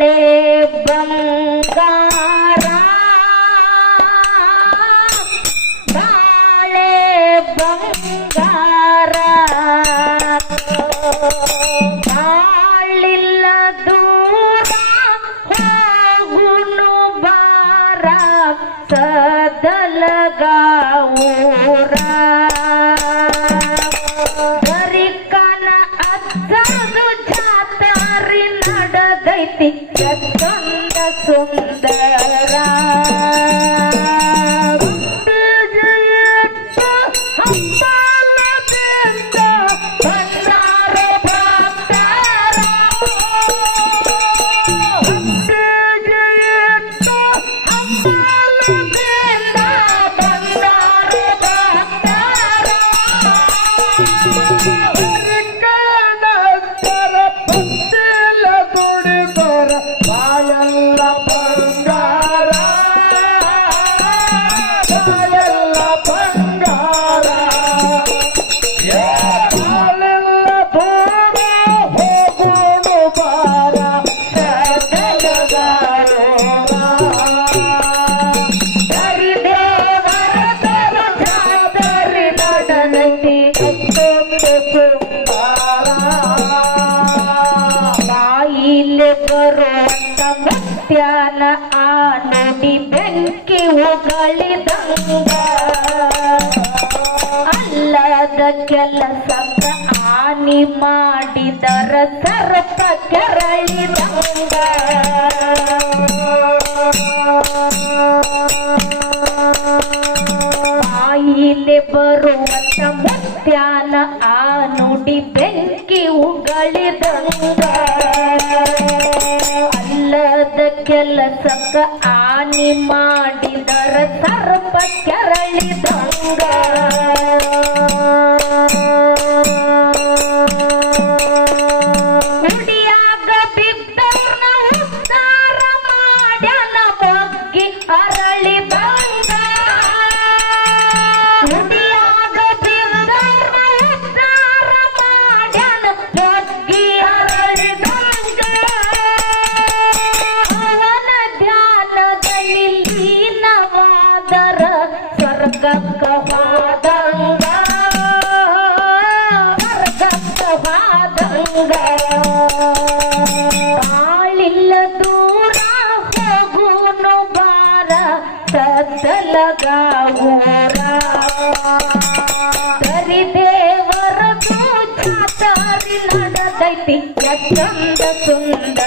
ಬಾಳೆ ಬಂಗಾರ ಬಾಳೆ ಬಂಗಾರ ಬಾಳಿಲ್ಲ ದೂರ ಹೋಗುನು ಬಾರ ಸದಲಗ ಊರ ಗರಿಕನ ಅದ್ದದು ಜಾತಾರಿ ನಡೆದೈತಿ ಚಂದ ಸುಂದರ ಬರುವಂತ ಮುತ್ಯಾನ ಆ ನುಡಿ ಬೆಂಕಿ ಉಗಳಿದಂಗ ಅಲ್ಲದ ಕೆಲಸಕ್ಕ ಹಾನಿ ಮಾಡಿದರ ಸರ್ಪ ಕೆರಳಿದಂಗ ಬಾಯಿಲೆ ಬರುವಂತ ಮುತ್ಯಾನ ಆ ನುಡಿ ಬೆಂಕಿ ಉಗಳಿದಂಗ ಅಲ್ಲದ ಕೆಲಸಕ್ಕ ಹಾನಿ ಮಾಡಿದರ ಸರ್ಪ ಕೆರಳಿದಂಗ ಕುಡಿಯಾಗ ಬಿದ್ದವ್ರನ್ನ ಉದ್ಧಾರ ಮಾಡ್ಯಾನ ಬಗ್ಗಿ ಅರಳಿದಂಗ ಕುಡಿಯಾಗ ಬಿದ್ದವ್ರನ್ನ ಉದ್ಧಾರ ಮಾಡ್ಯಾನ ಬಗ್ಗಿ ಅರಳಿದಂಗ ಅವನ ಧ್ಯಾನದಲ್ಲಿ ಲೀನವಾದರ ಸ್ವರ್ಗಕ್ಕ ಹೋದಂಗ ಸ್ವರ್ಗಕ್ಕ ಹೋದಂಗ ಬಾಳಿಲ್ಲ ದೂರ ಹೋಗುನು ಬಾರ ಸತ್ತಲಗ ಊರ ಕರಿದೇವರದು ಜಾತಾರಿ ನಡೆದೈತಿ ಚಂದ ಸುಂದರ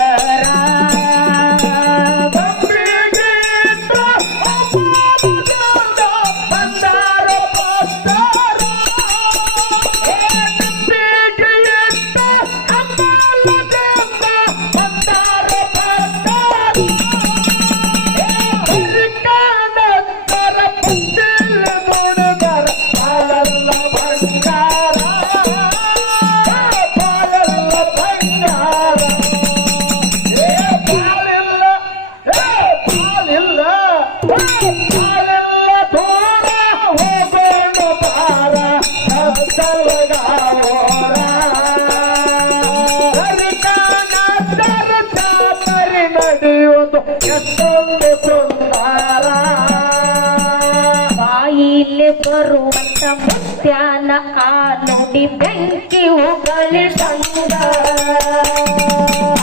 ಬಾಯಿಲೆ ಬರುವಂತ ಮುತ್ಯಾನ ಆ ನುಡಿ ಬೆಂಕಿ ಉಗಳಿದಂಗ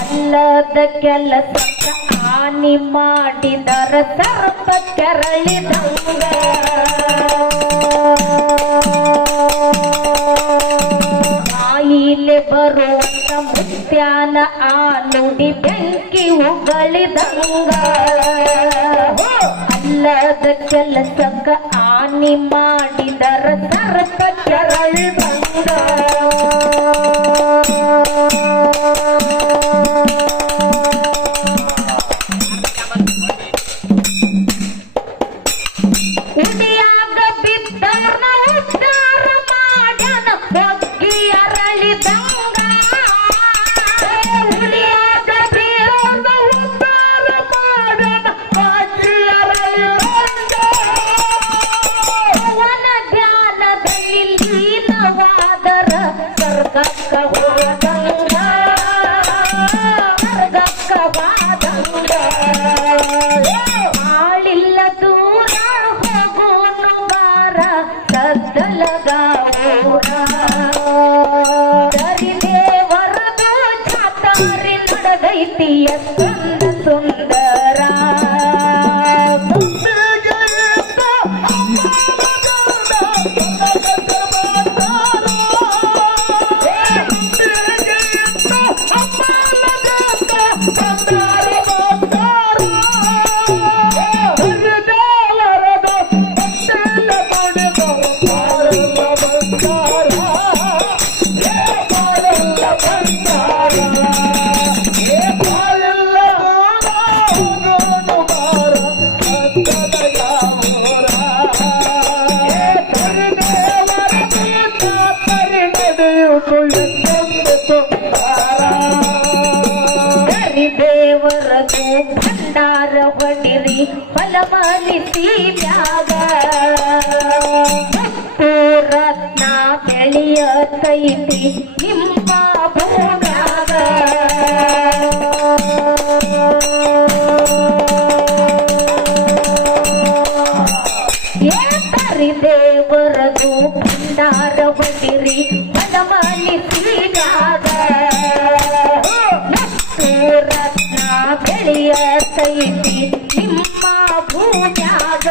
ಅಲ್ಲದ ಕೆಲಸಕ್ಕ ಹಾನಿ ಮಾಡಿದರ ಸರ್ಪ ಕೆರಳಿದಂಗ ಬಾಯಿಲೆ ಬರುವಂತ ಮುತ್ಯಾನ ಆ ನುಡಿ ಬೆಂಕಿ ಉಗಳಿದಂಗ ಅಲ್ಲದ ಕೆಲಸಕ್ಕ ಹಾನಿ ಮಾಡಿದರ ಸರ್ಪ ಕೆರಳಿದಂಗ ಕುಡಿಯಾಗ ಬಿದ್ದವ್ರನ್ನ ಉದ್ಧಾರ ಮಾಡ್ಯಾನ ಬಗ್ಗಿ ಅರಳಿದಂಗ ಕುಡಿಯಾಗ ಬಿದ್ದವ್ರನ್ನ ಉದ್ಧಾರ ಮಾಡ್ಯಾನ ಬಗ್ಗಿ ಅರಳಿದಂಗ ಅವನ ಧ್ಯಾನದಲ್ಲಿ ಲೀನವಾದರ ಸ್ವರ್ಗಕ್ಕ ನಡೆದೈತಿ ಎಷ್ಟೊಂದು ಸುಂದರ ದೇವರದು ಭಂಡಾರ ಹೊಡಿರಿ ಹೊಲಮಲಿಸಿ ಮ್ಯಾಗ ರತ್ನ ಬೆಳೆಯತೈತಿ ನಿಮ್ಮ ಭೂಮ್ಯಾಗ ಏತರಿ ದೇವರದು ಭಂಡಾರ ಹೊಡಿರಿ ಹೊಲಮಲಿಸಿ ಮ್ಯಾಗ ರತ್ನ ಬೆಳೆಯತೈತಿ ನಿಮ್ಮ ಭೂಮ್ಯಾಗ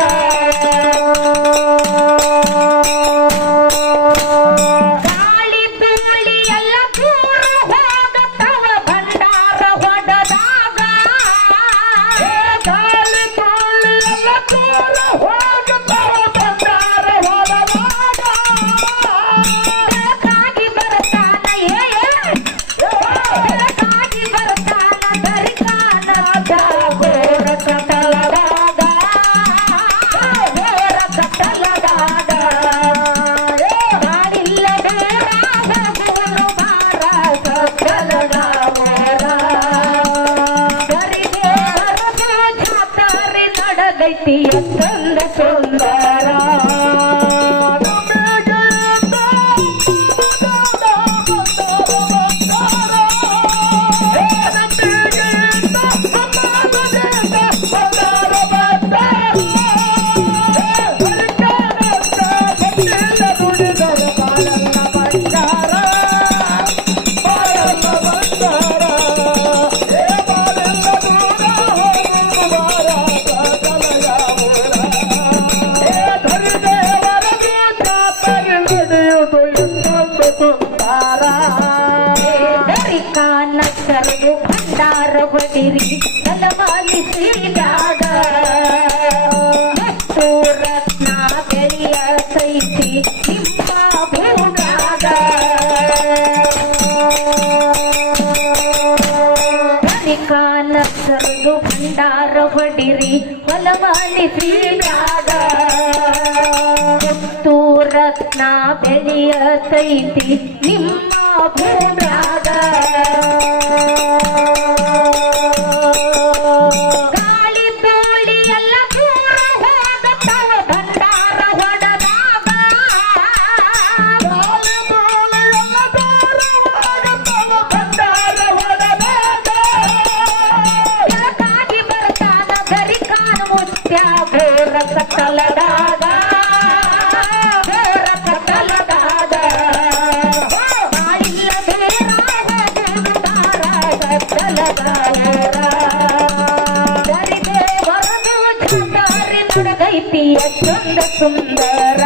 ಗಾಳಿ ಬೀಳಿ ಎಲ್ಲ ದೂರ ಹೋಗತ್ತವ ಭಂಡಾರ ಹೊಡೆದಾಗ ಗಾಳಿ ಬೀಳಿ ಎಲ್ಲ ದೂರ ಹೋಗತ್ತವ ಭಂಡಾರ ಹೊಡೆದಾಗ ಬೆಳಕಾಗಿ ಬರ್ತಾನ ಬೆಳಕಾಗಿ ಬರ್ತಾನ ದರಿಕಾನ ಗೋರ ಕಟಲದಾಗ ಗೋರ ಕಟಲದಾಗ ಮಾಡಿಲ್ಲದೆ ರಾಘವನು ಬಾರ ಕಟಲಗ ಗರಿಗೆ ಹರದು ಜಾತ್ರೆ ನಡೆದೈತಿ ಎಷ್ಟೊಂದು ಸುಂದರ ಕರದು ಭಂಡಾರ ಹೊಡಿರಿ ಹೊಲಮಲಿಸಿ ಮ್ಯಾಗ ಮತ್ತು ರತ್ನ ಬೆಳೆಯತೈತಿ ನಿಮ್ಮ ಭೂಮ್ಯಾಗ ಕಾಲ ಕರದು ಭಂಡಾರ ಹೊಡಿರಿ ಹೊಲಮಲಿಸಿ ಮ್ಯಾಗ ಮತ್ತು ರತ್ನ ಬೆಳೆಯತೈತಿ ನಿಮ್ಮ ಭೂಮ್ಯಾಗ ಗಾಳಿ ಬೀಳಿ ಎಲ್ಲ ದೂರ ಹೋಗತ್ತವ ಭಂಡಾರ ಹೊಡೆದಾಗ ಗಾಳಿ ಬೀಳಿ ಎಲ್ಲ ದೂರ ಹೋಗತ್ತವ ಭಂಡಾರ ಹೊಡೆದಾಗ ಬೆಳಕಾಗಿ ಬರ್ತಾನ ಗರಿಕಾನ ಮುತ್ಯ ಗೋರ ಕತ್ತಲದಾಗ ಗೋರ ಕತ್ತಲದಾಗ ಮಾಡಿಲ್ಲದೆ ರಾಘವನು ಬಾರ ಕತ್ತಲಗ ಗರಿಗೆ ಹೊರದು ಜಾತ್ರೆ ನಡೆದೈತಿ ಎಷ್ಟೊಂದು ಸುಂದರ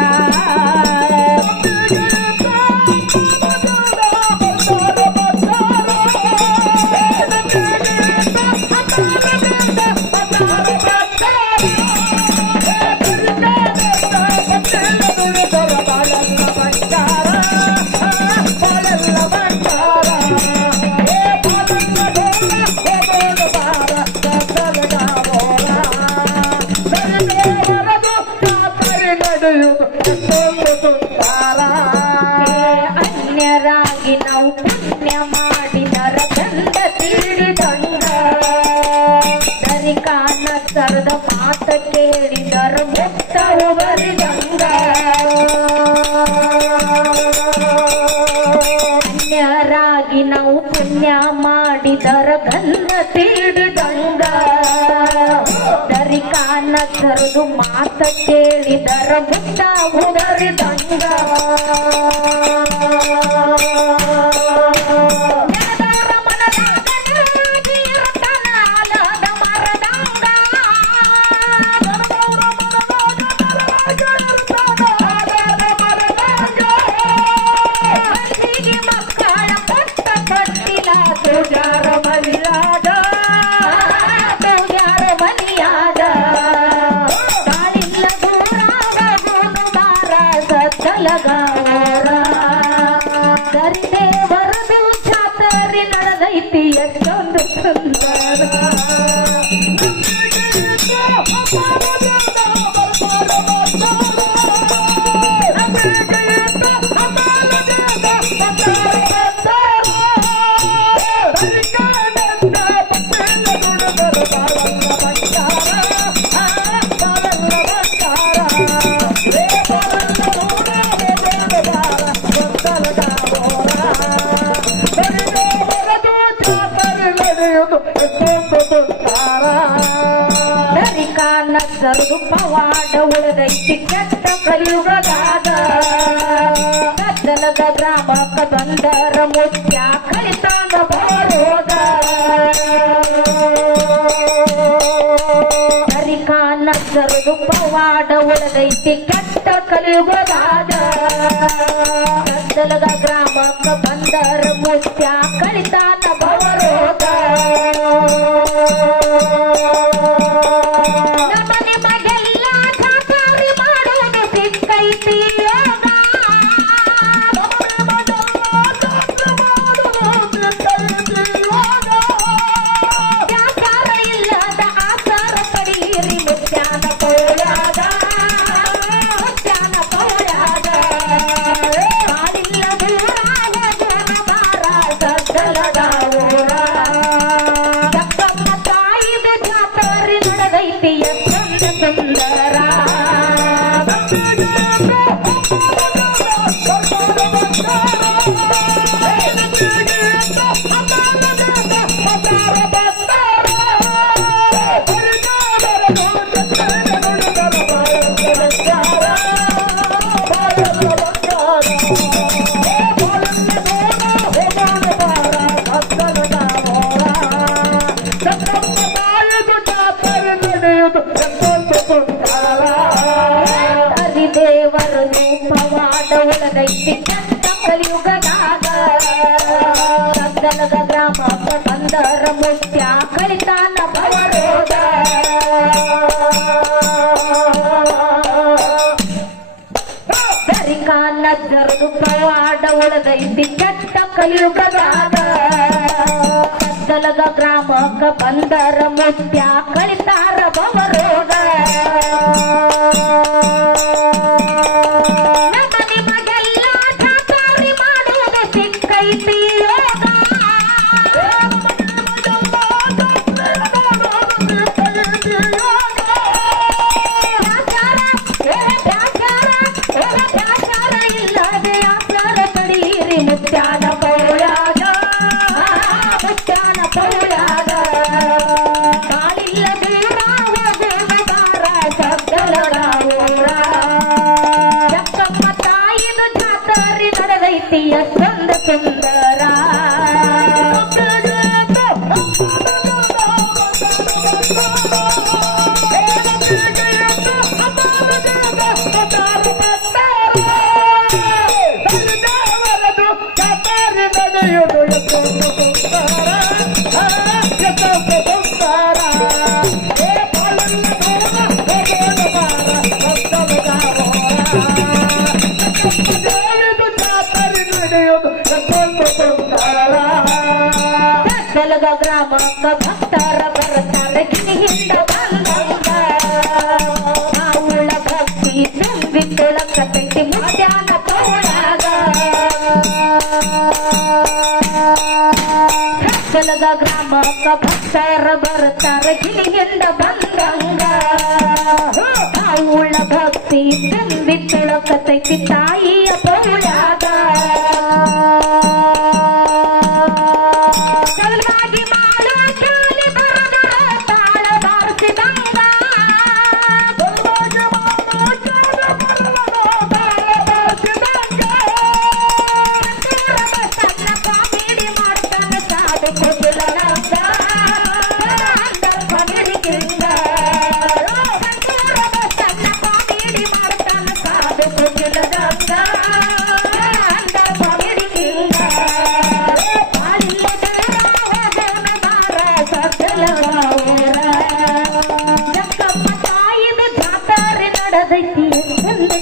ಅನ್ಯರಾಗಿ ನಾವು ಪುಣ್ಯ ಮಾಡಿದರ ಗಂಧ ತೀಡಿದಂಗ ದರಿಕಾನ ಸರದ ಮಾತ ಕೇಳಿದರ ಮುಕ್ತವು ಬರಿದಂಗ ಅನ್ಯರಾಗಿ ನಾವು ಪುಣ್ಯ ಮಾಡಿದರ ಗಂಧ ತೀಡಿದಂಗ ದರಿಕಾನ ಸರದು ಮಾತ ಕೇಳಿದರ ಮುಕ್ತ ಉದರಿದಂಗ ಮನದಾಗ ನಡೆದೈತಿ ಎಷ್ಟೊಂದು ಸುಂದರ ನಸರು ಪವಾಡ ಉಳಿದೈತಿ ಕೆಟ್ಟ ಕಲಿಯುಗದಾಗ ಗದ್ದಲದ ಗ್ರಾಮಕ್ಕ ಬಂದರ ಮುತ್ಯ ಕಲಿತಾನ ಬರೋದ ನಸರು ಪವಾಡ ಉಳಿದೈತಿ ಕೆಟ್ಟ ಕಲಿಯುಗದಾಗ ಗದ್ದಲದ ಗ್ರಾಮಕ್ಕ ಬಂದರ ಮುತ್ಯ ಕಲಿತಾನ ಬರೋದ ದೇವರು ಪವಾಡ ಉಳದೈತಿ ಕೆಟ್ಟ ಕಲಿಯುಗದಾಗ ಗದ್ದಲದ ಗ್ರಾಮಕ್ಕ ಬಂದರ ಮುತ್ಯ ಕಲಿತಾನ ಬರೋದ ನಸರು ಪವಾಡ ಉಳದೈತಿ ಕೆಟ್ಟ ಕಲಿಯುಗದಾಗ ಗದ್ದಲದ ಗ್ರಾಮಕ್ಕ ಬಂದರ ಮುತ್ಯ ಕಲಿತಾರ ಬರೋದ ಎಷ್ಟೊಂದ ಸುಂದರ ಗದ್ದಲದ ಗ್ರಾಮಕ್ಕ ಭಕ್ತರ ಬರ್ತಾರೆ ಗಿಣಿಯಿಂದ ಬಂದಂಗ ಉಳ್ಳ ಭಕ್ತಿ ತುಂಬಿ ತೊಳಕತೈತಿ ಮುತ್ಯಾನ ತೋಳಾಗ ಗದ್ದಲದ ಗ್ರಾಮಕ್ಕ ಭಕ್ತರ ಬರ್ತಾರೆ ಗಿಣಿಯಿಂದ ಬಂದಂಗ ಉಳ್ಳ ಭಕ್ತಿ ತುಂಬಿ ತೊಳಕತೈತಿ ತಾಯಿಯ ತೋಳಾಗ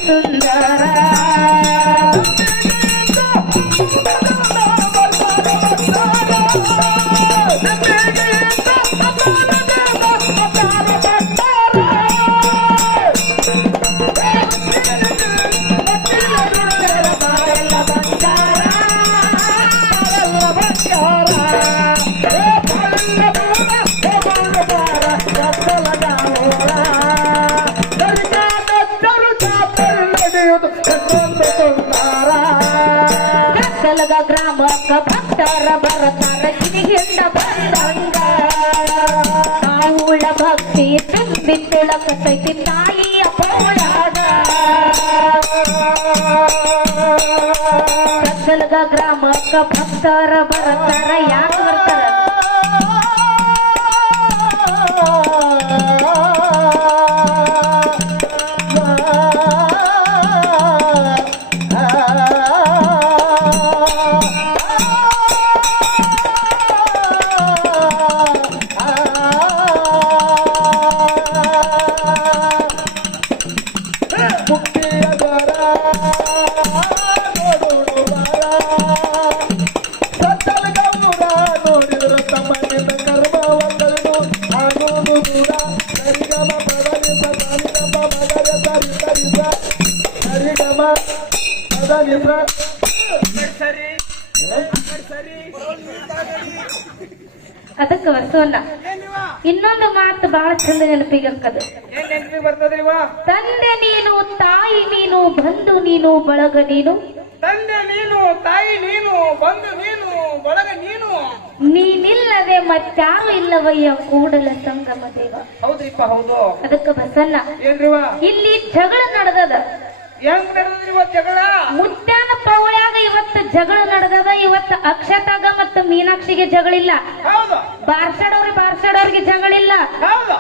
ಸುಂದರ ಬರ್ತಾರ ಕಿಡಿಗಿಂದ ಬಂದಂಗ ನಾವುಳ ಭಕ್ತಿ ತುಂಬಿ ತಿಳಕತೈತಿ ತಾಯಿಯ ಪೌಳಾಗ ಕಗ್ಗಲ್ಗ ಗ್ರಾಮಕ್ಕ ಭಕ್ತರ ಬರ್ತಾರ ಯಾಕೆ ಬರ್ತಾರ ಅದಕ್ಕೆ ಬಸವಣ್ಣ ಇನ್ನೊಂದು ಮಾತು ಬಹಳ ಚಂದ ನೆನಪಿಗೆ ಹಾಕದು ತಂದೆ ನೀನು ತಾಯಿ ನೀನು ಬಂಧು ನೀನು ಬಳಗ ನೀನು ತಂದೆ ನೀನು ತಾಯಿ ನೀನು ಬಂಧು ನೀನು ಬಳಗ ನೀನು ನೀನಿಲ್ಲದೆ ಮತ್ತಾರು ಇಲ್ಲವಯ್ಯ ಕೂಡಲ ಸಂಗಮ ದೇವ. ಹೌದ್ರಿಪ್ಪ ಹೌದು. ಅದಕ್ಕೆ ಬಸಣ್ಣ ಏನ್ರಿವ ಇಲ್ಲಿ ಜಗಳ ನಡೆದದ. ಹೆಂಗ್ ನಡೆದ್ರಿವ ಜಗಳ? ಮುತ್ಯಾನ ಪೌಳ್ಯಾಗ ಇವತ್ತು ಜಗಳ ನಡೆದದ. ಇವತ್ತು ಅಕ್ಷತಾಗ ಮತ್ತು ಮೀನಾಕ್ಷಿಗೆ ಜಗಳಿಲ್ಲ. ಹೌದು. ಬಾರ್ಸಾಡೋರಿಗೆ ಜಗಳಿಲ್ಲ. ಹೌದು.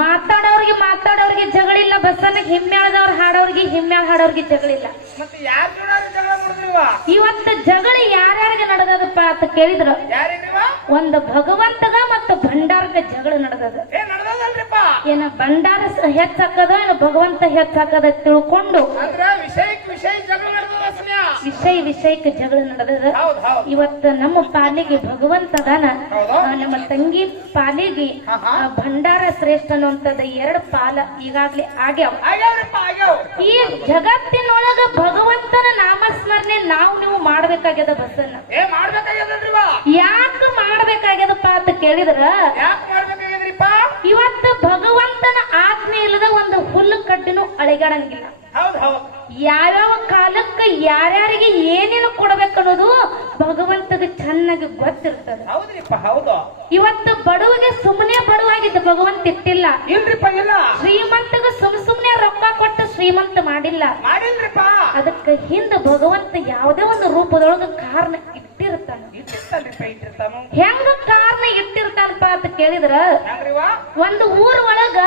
ಮಾತಾಡೋರಿಗೆ ಜಗಳಿಲ್ಲ. ಬಸ್ಸನ್ನ ಹಿಮ್ಮ್ಯಾಳದವ್ರು ಹಾಡೋರಿಗೆ ಹಾಡೋರಿಗೆ ಜಗಳಿಲ್ಲ. ಮತ್ತೆ ಯಾರ ಜಗಳ ಮಾಡಿದ್ರಿವ? ಇವತ್ತು ಜಗಳ ಯಾರ್ಯಾರಿಗೆ ನಡೆದದಪ್ಪ ಅಂತ ಕೇಳಿದ್ರು ಒಂದು ಭಗವಂತಗ ಮತ್ತು ಭಂಡಾರಗ ಜಗಳ ನಡೆದದ. ಏನ ಭಂಡಾರ ಹೆಚ್ಚಾಕದ ಏನ ಭಗವಂತ ಹೆಚ್ಚಾಕದ ತಿಳ್ಕೊಂಡು ವಿಷಯಕ್ಕೆ ಜಗಳ ನಡೆದದ. ಇವತ್ತ ನಮ್ಮ ಪಾಲಿಗೆ ಭಗವಂತ ಅದಾನ, ನಮ್ಮ ತಂಗಿ ಪಾಲಿಗೆ ಭಂಡಾರ ಶ್ರೇಷ್ಠ ಅನ್ನುವಂಥದ್ದು 2 ಪಾಲ ಈಗಾಗ್ಲೇ ಆಗ್ಯಾವ. ಈ ಜಗತ್ತಿನೊಳಗ ಭಗವಂತನ ನಾಮಸ್ಮರಣೆ ನೀವು ಮಾಡ್ಬೇಕಾಗ್ಯದ. ಬಸ್ಸನ್ನ ಯಾಕೆ ಮಾಡ್ಬೇಕಾಗ್ಯದಪ್ಪ ಅಂತ ಕೇಳಿದ್ರ ಇವತ್ತು ಭಗವಂತನ ಆಜ್ಞೆ ಇಲ್ಲದ ಒಂದು ಹುಲ್ಲು ಕಡ್ಡಿನೂ ಅಳೆಗಾಡಂಗಿಲ್ಲ. ಯಾವ್ಯಾವ ಕಾಲಕ್ಕೆ ಯಾರ್ಯಾರಿಗೆ ಏನೇನು ಕೊಡ್ಬೇಕನ್ನೋದು ಭಗವಂತಗೆ ಚೆನ್ನಾಗಿ ಗೊತ್ತಿರ್ತದೆ. ಇವತ್ತು ಬಡವಿಗೆ ಸುಮ್ಮನೆ ಬಡವಾಗಿದ್ದ ಭಗವಂತ ಇಟ್ಟಿಲ್ಲ. ಶ್ರೀಮಂತಗ ಸುಮ್ನೆ ರೊಕ್ಕ ಕೊಟ್ಟು ಶ್ರೀಮಂತ ಮಾಡಿಲ್ಲ. ಅದಕ್ಕೆ ಹಿಂದ ಭಗವಂತ ಯಾವುದೇ ಒಂದು ರೂಪದೊಳಗ ಕಾರಣ ಇಟ್ಟಿರ್ತಾನ. ಹೆಂಗ ಕಾರಣ ಇಟ್ಟಿರ್ತಾನಪ್ಪ ಅಂತ ಕೇಳಿದ್ರ ಒಂದು ಊರ್ ಒಳಗ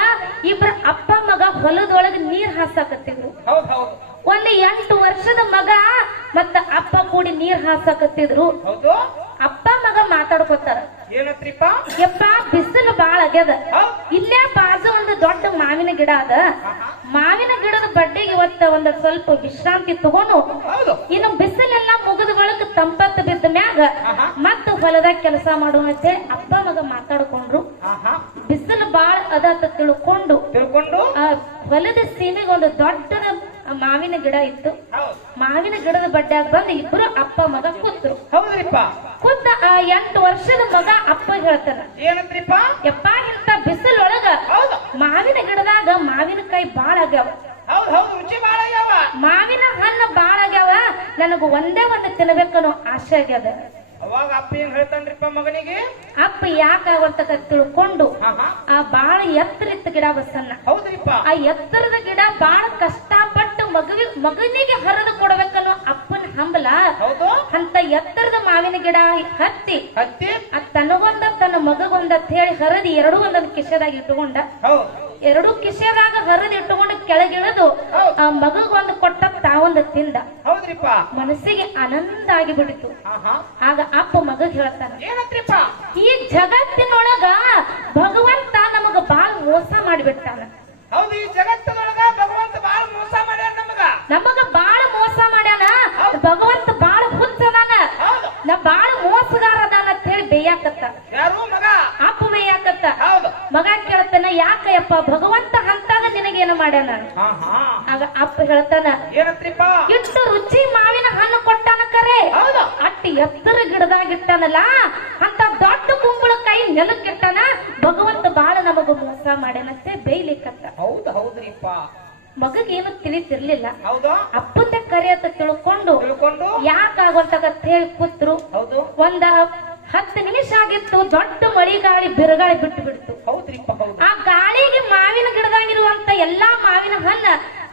ಇಬ್ರ ಅಪ್ಪ ಮಗ ಹೊಲದೊಳಗ ನೀರ್ ಹಾಸಾಕತ್ತಿದ್ರು. ಒಂದು 8 ವರ್ಷದ ಮಗ ಮತ್ತ ಅಪ್ಪ ಕೂಡಿ ನೀರ್ ಹಾಸಾಕತ್ತಿದ್ರು. ಅಪ್ಪ ಮಗ ಮಾತಾಡ್ಕೊತಾರ, ಯಪ್ಪ ಬಿಸಿಲು ಬಾಳ ಆಗ್ಯದ, ಇಲ್ಲೇ ಬಾಜು ಒಂದು ದೊಡ್ಡ ಮಾವಿನ ಗಿಡ ಅದ, ಮಾವಿನ ಗಿಡದ ಬಡ್ಡಿಗೆ ಇವತ್ತ ಒಂದ್ ಸ್ವಲ್ಪ ವಿಶ್ರಾಂತಿ ತಗೊಂಡು ಇನ್ನು ಬಿಸಿಲೆಲ್ಲ ಮುಗಿದ ಒಳಗ ತಂಪತ್ತ ಬಿದ್ದ ಮ್ಯಾಗ ಮತ್ತ ಹೊಲದಾಗ ಕೆಲಸ ಮಾಡೋಣ ಅಂತೇಳಿ ಅಪ್ಪ ಮಗ ಮಾತಾಡ್ಕೊಂಡ್ರು. ಬಿಸಿಲು ಬಾಳ ಅದ ತಿಳ್ಕೊಂಡು ಹೊಲದ ಸೀಮೆಗೆ ಒಂದು ದೊಡ್ಡದ ಮಾವಿನ ಗಿಡ ಇತ್ತು. ಮಾವಿನ ಗಿಡದ ಬಡ್ಡ್ಯಾಗ ಬಂದು ಇಬ್ರು ಅಪ್ಪ ಮಗ ಕೂತ್ರು. ಕೂತ 8 ವರ್ಷದ ಮಗ ಅಪ್ಪ ಹೇಳ್ತಾನ, ಯಪ್ಪ ಇಂತ ಬಿಸಿಲೊಳಗ ಮಾವಿನ ಗಿಡದಾಗ ಮಾವಿನಕಾಯಿ ಬಾಳ ಆಗ್ಯಾವ, ಮಾವಿನ ಹಣ್ಣು ಬಾಳ ಆಗ್ಯಾವ, ನನಗ ಒಂದೇ ಒಂದು ತಿನ್ಬೇಕನ್ನೋ ಆಸೆ ಆಗ್ಯದ. ಅವಾಗ ಅಪ್ಪ ಏನ್ ಹೇಳ್ತಾನ್ರಿಪ್ಪ ಮಗನಿಗೆ? ಅಪ್ಪ ಯಾಕಾಗಂತ ತಿಳ್ಕೊಂಡು ಆ ಬಾಳ ಎತ್ತರ ಇತ್ತ ಗಿಡ ಬಸ್ಸನ್ನ. ಆ ಎತ್ತರದ ಗಿಡ ಬಾಳ ಕಷ್ಟಪಟ್ಟು ಮಗನಿಗೆ ಹರಿದು ಕೊಡ್ಬೇಕನ್ನೋ ಅಪ್ಪನ ಹಂಬಲ ಅಂತ ಎತ್ತರದ ಮಾವಿನ ಗಿಡ ಹತ್ತಿ ತನಗೊಂದ ತನ್ನ ಮಗಗೊಂದ ಹೇಳಿ ಹರಿದು 2 ಒಂದೊಂದು ಕಿಶೆದಾಗ ಇಟ್ಟುಕೊಂಡ. 2 ಕಿಶೆದಾಗ ಹರಿದು ಇಟ್ಟುಕೊಂಡು ಕೆಳಗಿಳಿದು ಆ ಮಗಗೊಂದು ಕೊಟ್ಟ ತಾವೊಂದು ತಿಂದ. ಮನಸ್ಸಿಗೆ ಆನಂದ ಆಗಿಬಿಟ್ಟಿತು. ಆಗ ಅಪ್ಪ ಮಗ ಹೇಳ್ತಾನ, ಈ ಜಗತ್ತಿನೊಳಗ ಭಗವಂತ ನಮಗ ಬಾಳ ಮೋಸ ಮಾಡಿಬಿಡ್ತಾನ. ಈ ಜಗತ್ತಿನೊಳಗ ಭಗವಂತ ಬಾಳ ಮೋಸ ಮಾಡ್ಯಾನ, ನಮಗ ಬಾಳ ಮೋಸ ಮಾಡ್ಯಾನ. ಭಗವಂತ ಬಾಳ ಹುಚ್ಚದಾನ, ನಾ ಬಾಳ ಮೋಸಗಾರ ಅದಾನ ಅಂತ ಹೇಳಿ ಬೇಯಾಕತ್ತ. ಅಪ್ಪ ಬೇಯಾಕತ್ತ. ಮಗ ಕೇಳ್ತಾನ, ಯಾಕಯ್ಯಪ್ಪ ಭಗವಂತ ಅಂತಾಗ ನಿನಗೇನು ಮಾಡ್ಯಾನ? ಆಗ ಅಪ್ಪ ಹೇಳ್ತಾನ, ಇಷ್ಟು ರುಚಿ ಮಾವಿನ ಹಣ್ಣು ಕೊಟ್ಟಾನ ಕರೆ, ಅಟ್ಟಿ ಎತ್ತರ ಗಿಡದಾಗಿಟ್ಟಾನಲ್ಲ ಅಂತ ದೊಡ್ಡ ಕುಂಬಳಕಾಯಿ ನೆಲಕ್ಕಿಟ್ಟಾನ. ಭಗವಂತ ಬಾಳ ನಮಗ ಮೋಸ ಮಾಡ್ಯಾನಂತೆ ಬೇಯ್ಲಿಕ್ಕತ್ತ. ಹೌದ್ರಿಪ್ಪ. ಮಗಗ್ ಏನು ತಿಳಿತಿರ್ಲಿಲ್ಲ. ಹೌದು ಅಪ್ಪಂದೆ ಕರೆ ಅಂತ ತಿಳ್ಕೊಂಡು ಯಾಕಾಗೋಂತಾಗತ್ತ ಹೇಳಿ ಕೂತ್ರು. ಹೌದು ಒಂದ 10 ನಿಮಿಷ ಆಗಿತ್ತು, ದೊಡ್ಡ ಮಳಿ ಗಾಳಿ ಬಿರುಗಾಳಿ ಬಿಟ್ಟು ಬಿಡ್ತು. ಹೌದ್ರಿಪ್ಪ ಹೌದು. ಆ ಗಾಳಿಗೆ ಮಾವಿನ ಗಿಡದಾಗಿರುವಂತ ಎಲ್ಲಾ ಮಾವಿನ ಹಣ್ಣ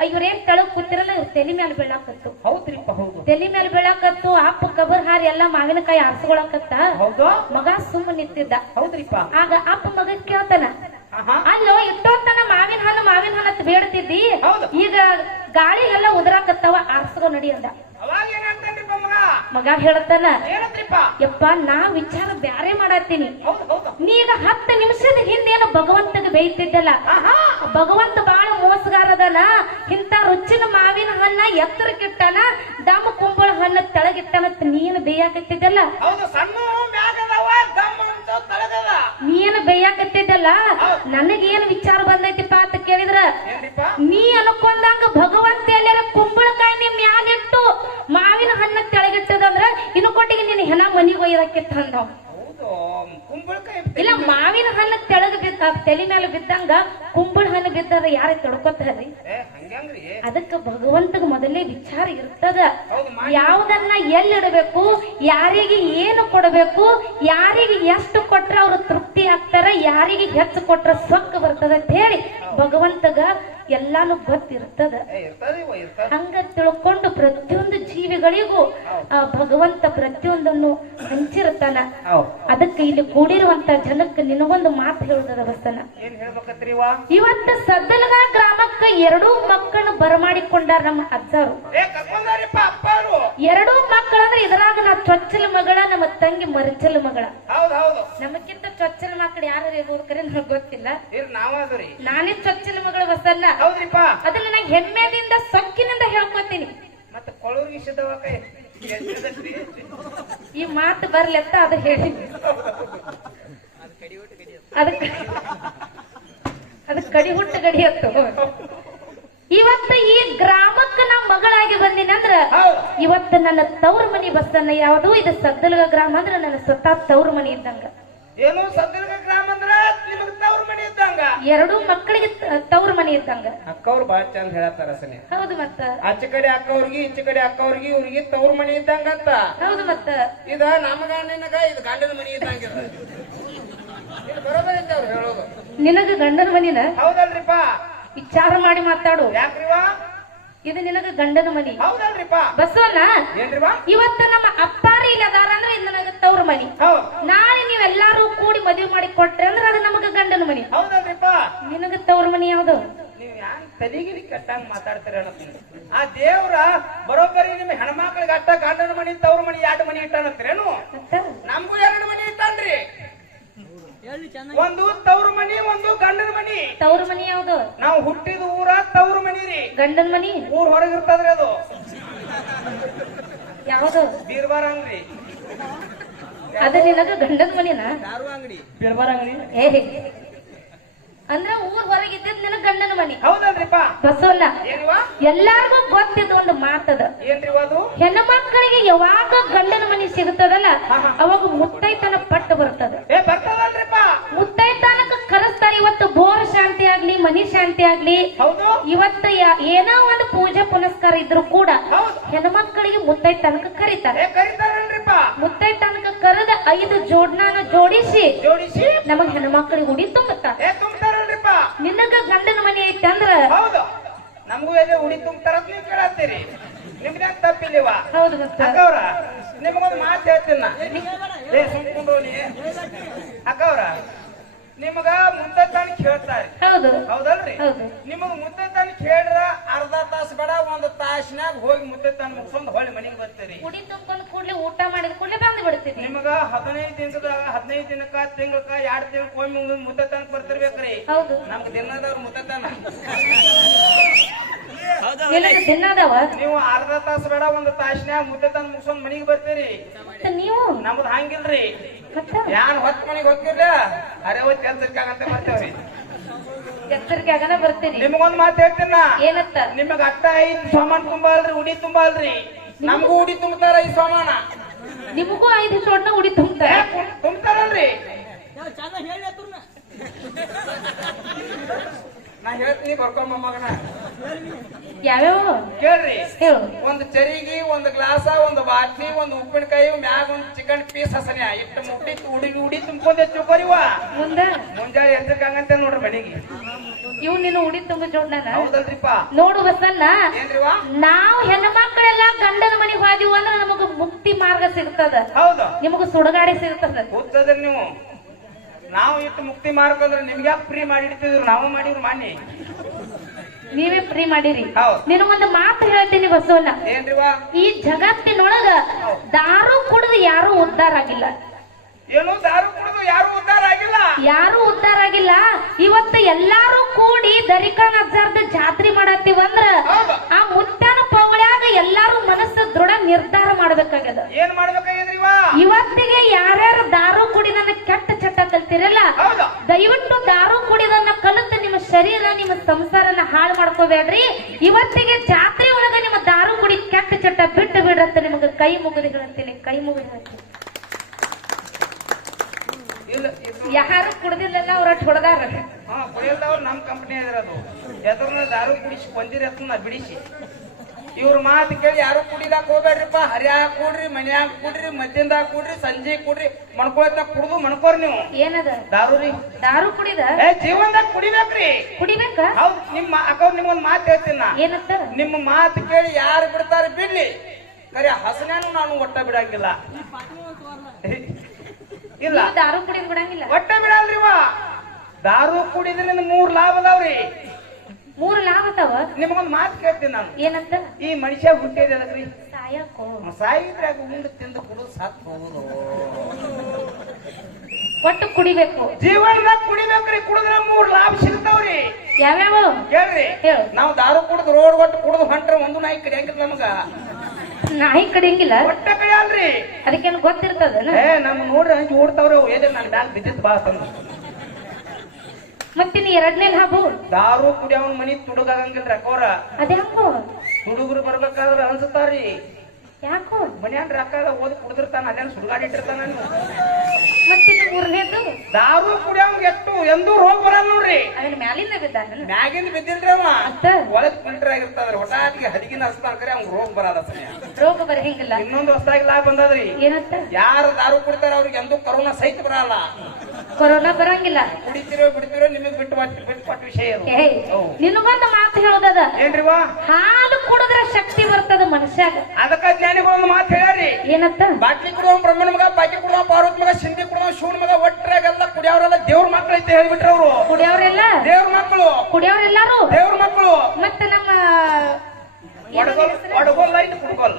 ಇವ್ರೇನ್ ತೆಳಗ್ ಕೂತಿರಲ್ಲ, ಇವ್ರ ತಲೆ ಮೇಲೆ ಬೀಳಾಕತ್ತು. ಹೌದ್ರಿಪ್ಪ ಹೌದು. ತಲೆ ಮೇಲೆ ಬೀಳಾಕತ್ತು. ಅಪ್ಪ ಕಬರ್ ಹಾರಿ ಎಲ್ಲಾ ಮಾವಿನಕಾಯಿ ಆರಿಸ್ಕೊಳಕತ್ತ. ಹೌದು ಮಗ ಸುಮ್ಮ ನಿಂತಿದ್ದ. ಹೌದ್ರಿಪ್ಪ. ಆಗ ಅಪ್ಪ ಮಗ ಕೇಳ್ತಾನ, ಅಲ್ಲೋ ಇಟ್ಟೋತನ ಮಾವಿನ ಹಣ್ಣು ಅಂತ ಬೇಡ್ತಿದ್ದಿ, ಈಗ ಗಾಳಿ ಎಲ್ಲ ಉದುರಾಕತ್ತಾವ, ಆರ್ಸ್ಕೊ ನಡಿ ಅಂದ. ಮಗ ಹೇಳ್ತಾನ, ಯಪ್ಪ ನಾ ವಿಚಾರ ಬ್ಯಾರೆ ಮಾಡತ್ತೀನಿ, ನೀ ಈಗ 10 ನಿಮಿಷದ ಹಿಂದೇನು ಭಗವಂತಗೆ ಬೇಯ್ತಿದ್ದಲ್ಲ, ಭಗವಂತ ಬಾಳ ಮೋಸಗಾರದನ. ಇಂತ ರುಚಿನ ಮಾವಿನ ಹಣ್ಣ ಎತ್ತರಕ್ಕಿಟ್ಟಾನ, ದಮ್ಮ ಕುಂಬಳ ಹಣ್ಣ ತೆಳಗಿಟ್ಟಾನತ್ ನೀನು ಬೇಯಾಕತ್ತಿದ್ದಲ್ಲ, ನೀನು ಬೇಯಾಕತ್ತಿದ್ದಲ್ಲ, ನನಗೇನು ವಿಚಾರ ಬಂದೈತಿಪ್ಪ ಅಂತ ಕೇಳಿದ್ರ, ನೀ ಅನ್ಕೊಂಡಂಗ ಭಗವಂತ ಎಲ್ಲಾರ ಕುಂಬಳಕಾಯಿ ನಿಮ್ ಮ್ಯಾಲಿಟ್ಟು ಮಾವಿನ ಹಣ್ಣ ತೆಳಗಿಟ್ಟದಂದ್ರ ಇನ್ನು ಕೊಟ್ಟಿಗೆ ನೀನು ಹೆಣ ಮನಿಗೆ ಒಯ್ದಕ್ಕೆ ತಂದವ್. ಇಲ್ಲ, ಮಾವಿನ ಹಣ್ಣು ತೆಳಗ ಬಿದ್ದ ತಲೆ ಮೇಲೆ ಬಿದ್ದಂಗ ಕುಂಬಳ ಹಣ್ಣು ಬಿದ್ದಾಗ ಯಾರ ತೊಡ್ಕೊತಾರ್ರಿ? ಅದಕ್ಕ ಭಗವಂತಗ ಮೊದಲೇ ವಿಚಾರ ಇರ್ತದ. ಯಾವ್ದನ್ನ ಎಲ್ಲಿಡಬೇಕು, ಯಾರಿಗೆ ಏನು ಕೊಡಬೇಕು, ಯಾರಿಗೆ ಎಷ್ಟು ಕೊಟ್ರ ಅವ್ರು ತೃಪ್ತಿ ಆಗ್ತಾರ, ಯಾರಿಗೆ ಹೆಚ್ಚು ಕೊಟ್ರ ಸೊಕ್ಕ ಬರ್ತದ ಅಂತ ಹೇಳಿ ಭಗವಂತಗ ಎಲ್ಲಾನು ಗೊತ್ತಿರ್ತದ. ಹಂಗ ತಿಳ್ಕೊಂಡು ಪ್ರತಿಯೊಂದು ಜೀವಿಗಳಿಗೂ ಭಗವಂತ ಪ್ರತಿಯೊಂದನ್ನು ಹಂಚಿರ್ತಾನ. ಅದಕ್ಕೆ ಇಲ್ಲಿ ಕೂಡಿರುವಂತ ಜನಕ್ಕೆ ನಿನಗೊಂದು ಮಾತು ಹೇಳುದದ ಬಸ್ತನ. ಇವತ್ತ ಸದ್ದಲಗ ಗ್ರಾಮಕ್ಕ 2 ಮಕ್ಕಳನ್ನು ಬರಮಾಡಿಕೊಂಡಾರ ನಮ್ಮ ಅಜ್ಜರು. 2 ಮಕ್ಕಳಂದ್ರೆ ಇದ್ರಾಗ ನಾ ಚೊಚ್ಚಲ ಮಗಳ, ನಮ್ಮ ತಂಗಿ ಮರಚಲ ಮಗಳ. ನಮಕ್ಕಿಂತ ಚೊಚ್ಚಲ ಮಕ್ಕಳು ಯಾರು ಇರ್ಬೋದು ಕರೆ ನನಗೆ ಗೊತ್ತಿಲ್ಲ. ನಾನೇ ಚೊಚ್ಚಲ ಮಗಳ ಬಸನ್ನ. ಅದನ್ನ ನಾ ಹೆಮ್ಮೆದಿಂದ ಸೊಕ್ಕಿನಿಂದ ಹೇಳ್ಕೊತೀನಿ. ಈ ಮಾತು ಬರ್ಲೆತ್ತ ಅದು ಹೇಳಿ ಅದಕ್ಕೆ ಕಡಿ ಹುಟ್ಟು ಗಡಿ ಹತ್ತು. ಇವತ್ತು ಈ ಗ್ರಾಮಕ್ಕೆ ನಾ ಮಗಳಾಗಿ ಬಂದಿನಿ ಅಂದ್ರ ಇವತ್ತು ನನ್ನ ತವ್ರ ಮನಿ ಬಸ್ತನ್ನ. ಯಾವುದು ಇದು ಸದ್ದಲಗ ಗ್ರಾಮ ಅಂದ್ರೆ ನನ್ನ ಸ್ವತಃ ತವ್ರ ಮನಿ ಇದ್ದಂಗ. ಏನು ಸದ್ದಲಗ ಗ್ರಾಮ ಅಂದ್ರ ನಿಮಗೆ ತವ್ರ ಮನಿ ಇದ್ದಂಗ? 2 ಮಕ್ಕಳಿಗೆ ತವ್ರ ಮನಿ ಇದ್ದಂಗ. ಅಕ್ಕವ್ರು ಬಾಳ ಚಂದ ಹೇಳತ್ತಾರ ಸನಿ. ಹೌದು ಮತ್ತ. ಆಚೆ ಕಡೆ ಅಕ್ಕವ್ರಿಗೆ ಈಚೆ ಕಡೆ ಅಕ್ಕವ್ರಿಗೆ ಇವ್ರಿಗೆ ತವ್ರ ಮನಿ ಇದ್ದಂಗ ಅಂತ. ಹೌದು ಮತ್ತ. ಇದ ನಮಗ ನಿನಗ ಇದು ಗಂಡನ ಮನಿ ಇದ್ದಂಗ. ಬರೋಬರ ಐತೆ ಅವ್ರು ಹೇಳೋದು. ನಿನಗ ಗಂಡನ ಮನಿನ? ಹೌದಲ್ರಿಪ್ಪ. ವಿಚಾರ ಮಾಡಿ ಮಾತಾಡು. ಯಾಕ್ರಿವಾ? ಇದು ನಿನಗ ಗಂಡನ ಮನಿ. ಹೌದಲ್ರಿಪ್ಪ. ಬಸವಣ್ಣ, ಏನ್ರಿವಾ? ಇವತ್ತು ನಮ್ಮ ಅಪ್ಪಾರಿ ಇಲ್ಲ ಅದಾರ ಅಂದ್ರೆ ಇದು ನನಗ ತವ್ರ ಮನಿ. ನಾಳೆ ನೀವೆಲ್ಲಾರು ಕೂಡಿ ಮದುವೆ ಮಾಡಿ ಕೊಟ್ರೆ ಅಂದ್ರೆ ಅದು ನಮಗ ಗಂಡನ ಮನಿ. ಹೌದಲ್ರಿಪ್ಪ. ನಿನಗ ತವ್ರ ಮನಿ ಯಾವ್ದು? ನೀವ್ ಯಾನ್ ತಲಿಗಿಲಿ ಕಟ್ಟಂಗ್ ಮಾತಾಡ್ತೀರ? ಆ ದೇವ್ರ ಬರೋಬ್ಬರಿ ನಿಮ್ ಹೆಣ್ಮಕ್ಳಿಗೆ ಅಟ್ಟ ಗಂಡನ ಮನಿ ತವ್ರ ಮನಿ 2 ಮನಿ ಇಟ್ಟಾನತ್ರೇನು? ನಮಗೂ 2 ಮನಿ ಇಟ್ಟಾನ್ರಿ. ಒಂದು ತವ್ರ ಮನಿ, ಒಂದು ಗಂಡನ ಮನಿ. ತವ್ರ ಮನಿ ಯಾವ್ದು? ನಾವು ಹುಟ್ಟಿದ ಊರ ತವ್ರ ಮನಿ ರೀ. ಗಂಡನ ಮನಿ ಊರ್ ಹೊರಗಿರ್ತದ್ರಿ. ಅದು ಯಾವ್ದು? ಬೀರ್ಬಾರ ಅಂಗಡಿ. ಅದ ನಿನಗ ಗಂಡನ ಮನಿನ? ಬೀರ್ಬಾರ ಅಂಗಡಿ ಅಂದ್ರ ಊರ್ ಹೊರಗಿದ್ದ ನಿನಗ ಗಂಡನ ಮನಿ. ಹೌದಲ್ರಿಪ್ಪ. ಬಸವಣ್ಣ, ಎಲ್ಲಾರ್ಗು ಗೊತ್ತಿದ್ದ ಒಂದು ಮಾತದ. ಹೆಣ್ಣು ಮಕ್ಕಳಿಗೆ ಯಾವಾಗ ಗಂಡನ ಮನಿ ಸಿಗುತ್ತದಲ್ಲ ಅವಾಗ ಮುತ್ತೈತನ ಪಟ್ಟು ಬರ್ತದ. ಮುತ್ತೈತನಕ ಕರೆಸ್ತಾರ. ಇವತ್ತು ಬೋರ್ ಶಾಂತಿ ಆಗ್ಲಿ, ಮನಿ ಶಾಂತಿ ಆಗ್ಲಿ, ಇವತ್ತ ಏನೋ ಒಂದು ಪೂಜೆ ಪುನಸ್ಕಾರ ಇದ್ರು ಕೂಡ ಹೆಣ್ಮಕ್ಕಳಿಗೆ ಮುತ್ತೈತನಕ ಕರೀತಾರೆ. ಮುತ್ತೈತನಕ ಕರೆದ 5 ಜೋಡ್ನಾನ ಜೋಡಿಸಿ ನಮಗ್ ಹೆಣ್ಮಕ್ಳಿಗೆ ಉಡಿ ತುಂಬುತ್ತಾರೆ. ನಿನಗ ಗಂಡನ ಮನಿ ಐತೆ ಅಂದ್ರ ಹೌದು, ನಮಗೂ ಎಲ್ಲಿ ಉಡಿ ತುಂಬ್ತಾರ ನೀವು ಕೇಳತ್ತೀರಿ. ನಿಮ್ಗೆ ತಪ್ಪಿಲ್ಲಿವ? ಹೌದು ಅಕ್ಕವ್ರ, ನಿಮಗೊಂದು ಮಾತು ಹೇಳ್ತೀನ. ಅಕ್ಕವ್ರ, ನಿಮಗ ಮುದ್ದತಾನ ಕೇಳ್ತಾರೆ. ಹೌದು ಹೌದಲ್ರಿ? ನಿಮಗ ಮುದ್ದತಾನ ಕೇಳ್ರ ಅರ್ಧ ತಾಸು ಬೇಡ, 1 ತಾಸಿನಾಗ ಹೋಗಿ ಮುದ್ದತಾನ ಮುಗಿಸ್ಕೊಂಡು ಹೊಳ್ಳಿ ಮನೆಗೆ ಬರ್ತೀರಿ. ಉಡಿ ತುಂಬ್ಕೊಂಡು ಕೂಡ್ಲೆ ಊಟ ಮಾಡಿದ ಕೂಡ್ಲೆ ಬಂದು ಬಿಡ್ತೀರಿ. ನಿಮಗ 15 ದಿನಕ್ಕ ತಿಂಗಳಕ್ಕ 2 ತಿಂಗಳಕ್ಕ ಒಮ್ಮೆ ಮುದ್ದತಾನ ಬರ್ತಿರ್ಬೇಕ್ರಿ. ಹೌದು, ನಮ್ಗೆ ದಿನದವ್ರ ಮುದ್ದತಾನ ದಿನದವ. ನೀವು ಅರ್ಧ ತಾಸು ಬೇಡ 1 ತಾಸಿನಾಗ ಮುದ್ದತಾನ ಮುಗಿಸ್ಕೊಂಡ್ ಮನೆಗೆ ಬರ್ತೀರಿ. ನೀವು ನಮ್ದು ಹಂಗಿಲ್ರಿ. ಯಾನ್ ಹೊತ್ತು ಮನೆಗೆ ಹೋಗ್ತಿರ್ಲ ಅರೆ ಹೊತ್ತು ಕೆಲ್ಸಕ್ಕಾಗಂತ ಮಾಡ್ತೇವ್ರಿ. ಎಚ್ಚರಿಕೆಯಾಗನ ಬರ್ತೀರಿ. ನಿಮಗೊಂದ್ ಮಾತು ಹೇಳ್ತೀನ. ಏನತ್ತ? ನಿಮಗ ಅಟ್ಟ 5 ಸಾಮಾನ್ ತುಂಬಲ್ರಿ, ಉಡಿ ತುಂಬಲ್ರಿ. ನಮಗೂ ಉಡಿ ತುಂಬತಾರ 5 ಸಾಮಾನ. ನಿಮಗೂ 5 ಚೋಟ್ನ ಉಡಿ ತುಂಬ್ತಾರ. ತುಂಬ್ತಾರಲ್ರಿ? ನಾ ಹೇಳ್ತೀನಿ ಬರ್ಕೊಂಬ ಮಗನ. ಯಾವ್ಯಾವ ಕೇಳ್ರಿ. ಹೇಳು. ಒಂದು ಚರಿಗೆ, ಒಂದು ಗ್ಲಾಸ, ಒಂದು ಬಾಟ್ಲಿ, ಒಂದು ಉಪ್ಪಿನಕಾಯಿ, ಮ್ಯಾಗ ಒಂದು ಚಿಕನ್ ಪೀಸ್ ಹಸನ್ಯ ಇಟ್ಟು ಮುಟ್ಟಿ ಉಡಿ ತುಂಬ್ಕೊಂಡೆ ತಿಳ್ಕೊರಿವ. ಮುಂಜಾನೆ ಎದ್ದಕ್ಕಂಗಂತ ನೋಡ್ರಿ ಮನೆಗೆ. ಇವ್ ನೀನು ಉಡಿ ತುಂಬ ಜೋಡ್ನ ಹೌದಲ್ರಿಪ್ಪ. ನೋಡು ಬಸನ್ನ, ಏನ್ರಿವ, ನಾವು ಹೆಣ್ಮಕ್ಳೆಲ್ಲ ಗಂಡನ ಮನೆಗೆ ಹೋದಿವ ಅಂದ್ರೆ ನಮಗ ಮುಕ್ತಿ ಮಾರ್ಗ ಸಿಗ್ತದ. ಹೌದು, ನಿಮಗ ಸುಡಗಾಡೆ ಸಿಗ್ತದ. ಕೂತದ್ರಿ ನೀವು. ನಾವು ಇಟ್ಟು ಮುಕ್ತಿ ಮಾರ್ಕಂದ್ರೆ ನಿಮ್ಗೆ ಯಾಕೆ ಫ್ರೀ ಮಾಡಿಡ್ತಿದ್ರು? ನಾವು ಮಾಡಿವ್ರು ಮಾನ್ಯ. ನೀವೇ ಫ್ರೀ ಮಾಡಿರಿ. ನಿನಗೊಂದು ಮಾತು ಹೇಳ್ತೀನಿ ಬಸವಣ್ಣ. ಏನ್ರಿವ, ಈ ಜಗತ್ತಿನೊಳಗ ದಾರು ಕುಡಿದು ಯಾರು ಉದ್ಧಾರ ಆಗಿಲ್ಲ. ಏನು ದಾರು ಕುಡಿದು ಯಾರು ಉದ್ಧಾರ ಆಗಿಲ್ಲ? ಯಾರು ಉದ್ಧಾರ ಆಗಿಲ್ಲ. ಇವತ್ತು ಎಲ್ಲಾರು ಕೂಡಿ ದರಿಕನ್ ಅಜ್ಜಾರ್ದ ಜಾತ್ರೆ ಮಾಡತ್ತೀವಂದ್ರ ಆ ಮುತ್ತನ ಪೌಳ್ಯಾಗ ಎಲ್ಲಾರು ಮನಸ್ಸು ದೃಢ ನಿರ್ಧಾರ ಮಾಡ್ಬೇಕಾಗ್ಯದ. ಏನ್ ಮಾಡ್ಬೇಕಾಗ್ಯದ್ರಿವ? ಇವತ್ತಿಗೆ ಯಾರ್ಯಾರು ದಾರು ಕುಡಿದನ್ನ ಕೆಟ್ಟ ಚಟ ಕಲ್ತಿರಲ್ಲ, ದಯವಿಟ್ಟು ದಾರು ಕುಡಿದನ್ನ ಕಲಿತು ನಿಮ್ಮ ಶರೀರ ನಿಮ್ಮ ಸಂಸಾರನ ಹಾಳು ಮಾಡ್ಕೋಬೇಡ್ರಿ. ಇವತ್ತಿಗೆ ಜಾತ್ರೆ ಒಳಗ ನಿಮ್ಮ ದಾರು ಕುಡಿ ಕೆಟ್ಟ ಚಟ ಬಿಟ್ಟು ಬಿಡ್ರತ್ತ ನಿಮಗೆ ಕೈ ಮುಗಿದು ಹೇಳ್ತೀನಿ, ಕೈ ಮುಗಿದು ಹೇಳ್ತೀನಿ. ಯಾರು ಕುಡ್ದಿಲ್ಲ ಅವ್ರಟ್ ಹೊಡೆದಾರ. ಕುಡಿಯಲ್ದವ್ರು ನಮ್ ಕಂಪನಿ ಇದ್ರದು. ಎದ್ರನ್ನ ದಾರು ಕುಡಿಸಿ ಬಂದಿರತ್ತ ಬಿಡಿಸಿ. ಇವ್ರ ಮಾತು ಕೇಳಿ ಯಾರು ಕುಡಿಲಾಕ ಹೋಗ್ಬೇಡ್ರಿಪ್ಪ. ಹರಿಯಾಗ ಕೂಡ್ರಿ, ಮನ್ಯಾಗ ಕೂಡ್ರಿ, ಮಧ್ಯಾಹ್ನದಾಗ ಕೂಡ್ರಿ, ಸಂಜೆ ಕೂಡ್ರಿ, ಮಣ್ಕೊಳತ್ತ ಕುಡ್ದು ಮಣ್ಕೋರಿ ನೀವು. ಏನದ ದಾರು ರೀ? ದಾರು ಕುಡಿದ ಜೀವನದಾಗ ಕುಡಿಬೇಕ್ರಿ. ಕುಡಿಬೇಕ? ಹೌದ್. ನಿಮ್ಮ ಅಕ್ಕ ನಿಮ್ಗೊಂದ್ ಮಾತು ಹೇಳ್ತೀನಿ ನಾ. ಏನಂತ? ನಿಮ್ಮ ಮಾತು ಕೇಳಿ ಯಾರು ಬಿಡ್ತಾರ ಬಿಡ್ಲಿ, ಕರೆ ಹಸನಾನು ನಾನು ಒಟ್ಟ ಬಿಡಂಗಿಲ್ಲ. ಇಲ್ಲ, ದಾರು ಕುಡಿದ್ ಬಿಡಂಗಿಲ್ಲ. ಒಟ್ಟ ಬಿಡಲ್ರಿವ. ದಾರು ಕುಡಿದ್ರಿಂದ 3 ಲಾಭ ಅದಾವ್ರಿ. 3 ಲಾಭ ಅದಾವ? ನಿಮಗೊಂದ್ ಮಾತು ಕೇಳ್ತೀನಿ ನಾನು. ಏನಂತ? ಈ ಮನುಷ್ಯ ಹುಟ್ಟಿದ್ರಿ ಸಾಯಕೋ. ಸಾಯಿದ್ರೆ ಉಂಡು ತಿಂದು ಕುಡಿದು ಸಾತ್ ಹೋಗುದು. ಒಟ್ಟು ಕುಡಿಬೇಕು. ಜೀವನದಾಗ ಕುಡಿಬೇಕ್ರಿ. ಕುಡಿದ್ರೆ 3 ಲಾಭ ಸಿಗ್ತಾವ್ರಿ. ಯಾವ್ಯಾವ ಕೇಳ್ರಿ. ನಾವು ದಾರು ಕುಡಿದು ರೋಡ್ ಒಟ್ಟು ಕುಡಿದು ಹೊಂಟ್ರೆ ಒಂದು ನಾಯಿ ಕಡಿಯಂಗಿಲ್ಲ ನಮಗ. ನಾಯಿ ಕಡಿಯಂಗಿಲ್ಲ? ಒಟ್ಟ ಕಡಿಯಲ್ರಿ. ಅದಕ್ಕೇನು ಗೊತ್ತಿರ್ತದ? ನಮ್ ನೋಡ್ರಿ ಹಂಗೆ ಓಡ್ತಾವ್ರಿ. ಏನೇ ನನ್ ಬ್ಯಾಗ್ ಬಿದ್ದಿತ್ತು ಬಾ ತಂದು. ಮತ್ತಿನ 2ನೇ ಲಾಭ ದಾರು ಕುಡಿಯವನ್ ಮನಿ ತುಡುಗಾಗಂಗಿಲ್ರಿ ಅಕ್ಕೋರ. ಅದ್ಯಾಕೋ? ತುಡುಗರು ಬರ್ಬೇಕಾದ್ರೆ ಅನ್ಸುತ್ತಾರಿ. ಯಾಕೋ? ಮನ್ಯಾನ್ ರೊಕ್ಕ ಓದಿ ಕುಡಿದಿರ್ತಾನ, ಅದೇನು ಸುಡುಗಾಡಿಟ್ಟಿರ್ತಾನ. ಮತ್ತಿನ 3ನೇದು ದಾರು ಕುಡಿಯವಂಗ ಎಷ್ಟು ಎಂದೂ ರೋಗ ಬರಲ್ಲ ನೋಡ್ರಿ. ಅದನ್ನ ಮ್ಯಾಲಿಂದ ಬಿದ್ದಾನ? ಮ್ಯಾಗಿಂದ ಬಿದ್ದಿಲ್ರಿ ಅವ. ಒಳಗ್ ಫಿಲ್ಟರ್ ಆಗಿರ್ತಾದ್ರಿ. ಹೊಟಾಟಿಗೆ ಹದಿಗಿನ ಹಸ್ತಾರ ಅವ್ನ ರೋಗ ಬರಲ್ಲ. ರೋಗ ಬರಹಿಂಗಿಲ್ಲ. ಇನ್ನೊಂದು ಹೊಸದಾಗಿ ಲಾಭ ಬಂದದ್ರಿ. ಏನಂತ? ಯಾರು ದಾರು ಕುಡಿತಾರ ಅವ್ರಿಗೆ ಎಂದೂ ಕರೋನಾ ಸಹಿತ ಬರಲ್ಲ. ಕೊರೋನಾ ಬರಂಗಿಲ್ಲ. ಕುಡಿತಿರೋ ಬಿಡ್ತಿರೋ ನಿಮಗ್ ಬಿಟ್ಟು ವಿಷಯ. ನಿನಗೊಂದು ಮಾತು ಹೇಳೋದದ. ಏನ್ರಿವಾ? ಹಾಲು ಕುಡಿದ್ರೆ ಶಕ್ತಿ ಬರ್ತದ ಮನುಷ್ಯಾಗ. ಅದಕ್ಕ ಜ್ಞಾನಿಗಳೊಂದು ಮಾತು ಹೇಳ್ಯಾರಿ. ಏನಂತ? ಬಾಟ್ಲಿ ಕುಡುವ ಬ್ರಹ್ಮಣ ಮಗ, ಬಾಕಿ ಕುಡುವ ಪಾರ್ವತಿ ಮಗ, ಸಿಂಧಿ ಕುಡುವ ಶಿವನ ಮಗ, ಒಟ್ಟರಾಗೆಲ್ಲ ಕುಡಿಯವ್ರೆಲ್ಲ ದೇವ್ರ ಮಕ್ಳು ಐತೆ ಹೇಳ್ಬಿಟ್ರ ಅವ್ರು. ಕುಡಿಯವ್ರೆಲ್ಲ ದೇವ್ರ ಮಕ್ಕಳು. ಕುಡಿಯವ್ರೆಲ್ಲಾರು ದೇವ್ರ ಮಕ್ಕಳು. ಮತ್ತೆ ನಮ್ಮ ಒಡಗೋಲ್ಲ ಕುಡ್ಗೋಲ್ಲ.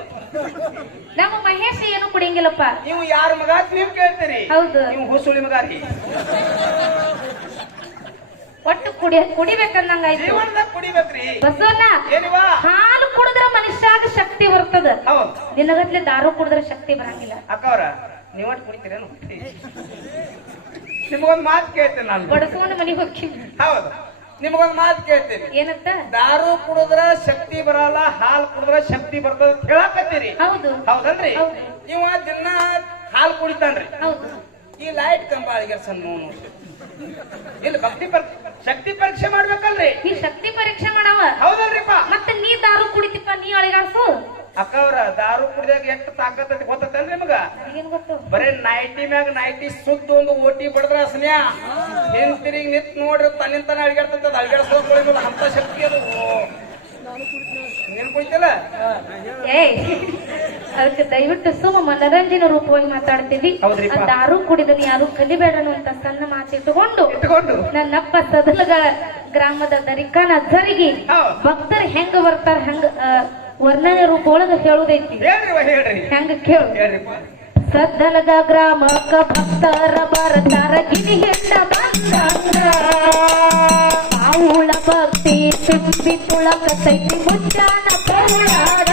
ನಮ್ಮ ಮಹೇಶ್ ಏನು ಕುಡಿಯಂಗಿಲ್ಲಪ್ಪ. ನೀವು ಯಾರ ಮಗ ನೀವು ಕೇಳ್ತೀರಿ? ಹೌದು, ನೀವು ಹುಸುಳಿ ಮಗ. ಒಟ್ಟು ಕುಡಿಬೇಕಂದಂಗಾಯ್ತು. ಜೀವನದಾಗ ಕುಡಿಬೇಕ್ರಿ ಬಸವಣ್ಣ. ಏನಿವಾ? ಹಾಲು ಕುಡಿದ್ರೆ ಮನುಷ್ಯಾಗ ಶಕ್ತಿ ಬರ್ತದ. ಹೌದು. ದಿನಗಟ್ಲೆ ದಾರು ಕುಡಿದ್ರೆ ಶಕ್ತಿ ಬರಂಗಿಲ್ಲ. ಅಕ್ಕವ್ರ ನೀವ್ ಕುಡಿತೀರೇನು? ನಿಮಗೊಂದು ಮಾತು ಕೇಳ್ತೇನೆ ನಾನು. ಬಡಸವನ ಮನೆಗೆ ಹೋಗ್ತೀನಿ. ಹೌದು, ನಿಮಗೊಂದು ಮಾತು ಕೇಳ್ತೀನಿ. ಏನಂತ? ದಾರು ಕುಡಿದ್ರ ಶಕ್ತಿ ಬರಲ್ಲ, ಹಾಲು ಕುಡಿದ್ರ ಶಕ್ತಿ ಬರ್ತದ ಹೇಳಕತ್ತೀರಿ. ಹೌದು. ಹೌದಲ್ರಿ? ಇವ ದಿನ ಹಾಲು ಕುಡಿತಾನ್ರಿ. ಹೌದು. ಈ ಲೈಟ್ ಕಂಬ ಅಳಿಗೆರ್ಸನ್ ಇಲ್ಲ ಶಕ್ತಿ ಪರೀಕ್ಷೆ ಮಾಡ್ಬೇಕಲ್ರಿ? ನೀ ಶಕ್ತಿ ಪರೀಕ್ಷೆ ಮಾಡವ. ಹೌದಲ್ರಿಪ್ಪ? ಮತ್ತೆ ನೀ ದಾರು ಕುಡಿತಿಪ್ಪ, ನೀ ಅಳಿಗಾಡ್ಸು. ಅಕ್ಕವ್ರ ದಾರು ಕುಡಿದಾಗ ಎಷ್ಟು ತಾಕತ್ತೈತಿ ಗೊತ್ತೇನ್ರಿ ನಿಮಗ? ಏನ್ ಗೊತ್ತು? ಬರೇ ನೈಟಿ ಮ್ಯಾಗ ನೈಟಿ ಸುದ್ದ ಒಂದು ಓಟಿ ಬಡದ್ರ ಅಸನ್ಯಾ ಹಿಂತಿರಿಗಿ ನಿಂತ್ ನೋಡ್ರಿ ತನ್ನಿಂತಾನ ಅಳಿಗಾಡ್ತದ. ಅಳಿಗಾಡ್ಸೋದ್ ಅಂತ ಶಕ್ತಿ ಅದು. ನೀನ್ ಕುಡಿತಿಲ್ಲ? ಅದಕ್ಕೆ ದಯವಿಟ್ಟು ಸುಮ್ಮ ಮನರಂಜನೆ ರೂಪವಾಗಿ ಮಾತಾಡ್ತೀವಿ. ದಾರು ಕುಡಿದನಿ ಯಾರು ಕಲಿಬೇಡನು ಅಂತ ಸಣ್ಣ ಮಾತಿಟ್ಟುಕೊಂಡು ನನ್ನಪ್ಪ ಸದಲಗ ಗ್ರಾಮದ ದರಿಕನ್ ಅಜ್ಜರಿಗೆ ಭಕ್ತರು ಹೆಂಗ ಬರ್ತಾರ ಹಂಗ ವರ್ಣನೆ ರೂಪ ಒಳಗ ಹೇಳುದೈತಿ. ಹೆಂಗ ಕೇಳು. ಸದ್ದಲಗ ಗ್ರಾಮಕ್ಕ ಭಕ್ತರ ಬರ್ತಾರ ಗಿನಿ ಹೆಣ್ಣ ಬಂದಂಗ ಅವಳ ಭಕ್ತಿ ತುಂಬಿ ತುಳಕತೈತಿ ಮುಚ್ಚಾನ ಪೌಳಾಗ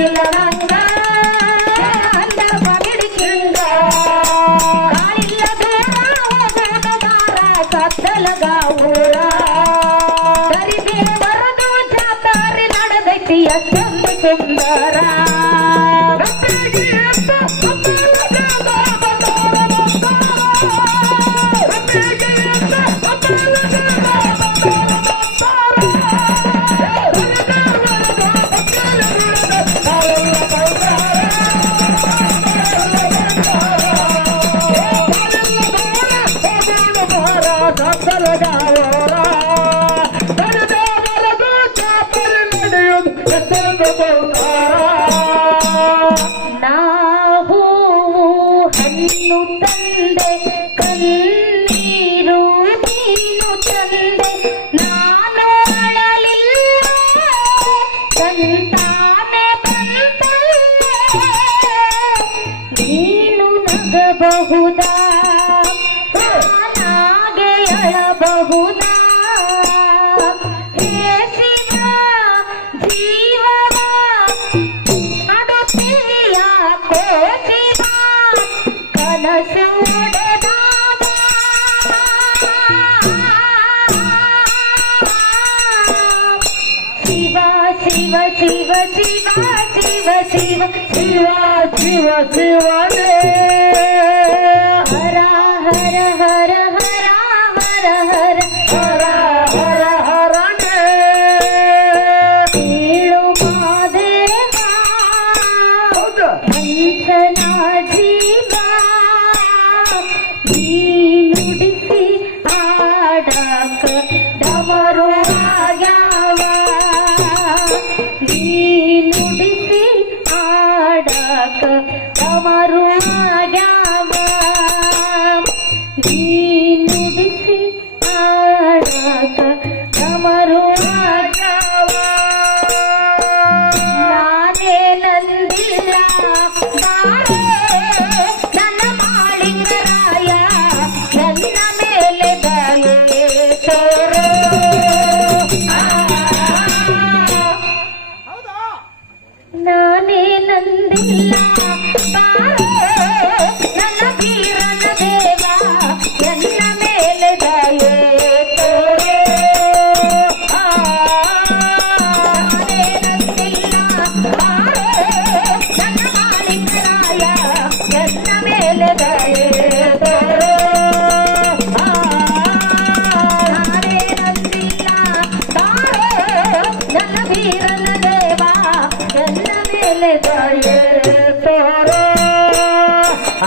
ಕಿಲ ನಂಗ ಅಂದರ ಬಗಿಡಿಕಿಂದ ಕಾಳಿಲ್ಲ ದೂರ ಹೋಗುವುದಾರ ಸತ್ತಲಗ ಊರ ಕರಿಗೆ ಬರದು ಜಾತಾರಿ ನಡೆದೈತಿ ಅಷ್ಟೊಂದು ಸುಂದರ ನಾವು ಹಣ್ಣು ತಂದೆ ಕಣ್ಣೀರು ನೀನು ತಂದೆ ನಾನು ಅಳಲಿಲ್ಲ ಸಂತಾನೆ ಬಂತಲ್ಲೇ ನೀನು ನಗಬಹುದಾ ನಾನಾಗೆ ಅಳಬಹುದಾ ಹೇಸಿದ ಜೀವವ ಅಡುತ್ತಿಯ ಕೋಚಿದ ಕನಸು ಒಡೆದಾಗ ಶಿವ ಶಿವ ಶಿವ ಶಿವ ಶಿವ ಶಿವ ಶಿವ ಶಿವ ಶಿವನೇ ಹರ ಹರ ಹರ ಹರ ಹರ ಹರ ಹರ ಹರ ಹರನೇ ಏಳು ಮಾದೇವ ಹಂಸನ ಜೀವ ನೀ ನುಡಿಸಿ ಆಡಕ ಡಮರು ಆಗ್ಯಾವ ನೀ ನುಡಿಸಿ ಆಡಕ ಡಮರು ಆಗ್ಯಾವ ನೀ ನುಡಿಸಿ ಆಡಕ ಡಮರು ಆಗ್ಯಾವ ನಾನೇ ನಂದಿಲ್ಲ ಬಾರೋ ನನ್ನ ಮಾಳಿಂಗರಾಯ ನನ್ನ ಮೇಲೆ ದಯೆ ತೋರೋ ನಾನೇ ನಂದಿಲ್ಲ ಬಾರೋ ನನ್ನ ವೀರನ ದೇವ ನನ್ನ ಮೇಲೆ ದಯೆ ತೋರೋ ನಾನೇ ನಂದಿಲ್ಲ ಬಾರೋ ನನ್ನ ಮಾಳಿಂಗರಾಯ ನನ್ನ ಮೇಲೆ ದಯೆ ತೋರೋ ನಾನೇ ನಂದಿಲ್ಲ ಬಾರೋ ನನ್ನ ವೀರನ ದೇವ ನನ್ನ ಮೇಲೆ ದಯೆ ತೋರೋ ಆ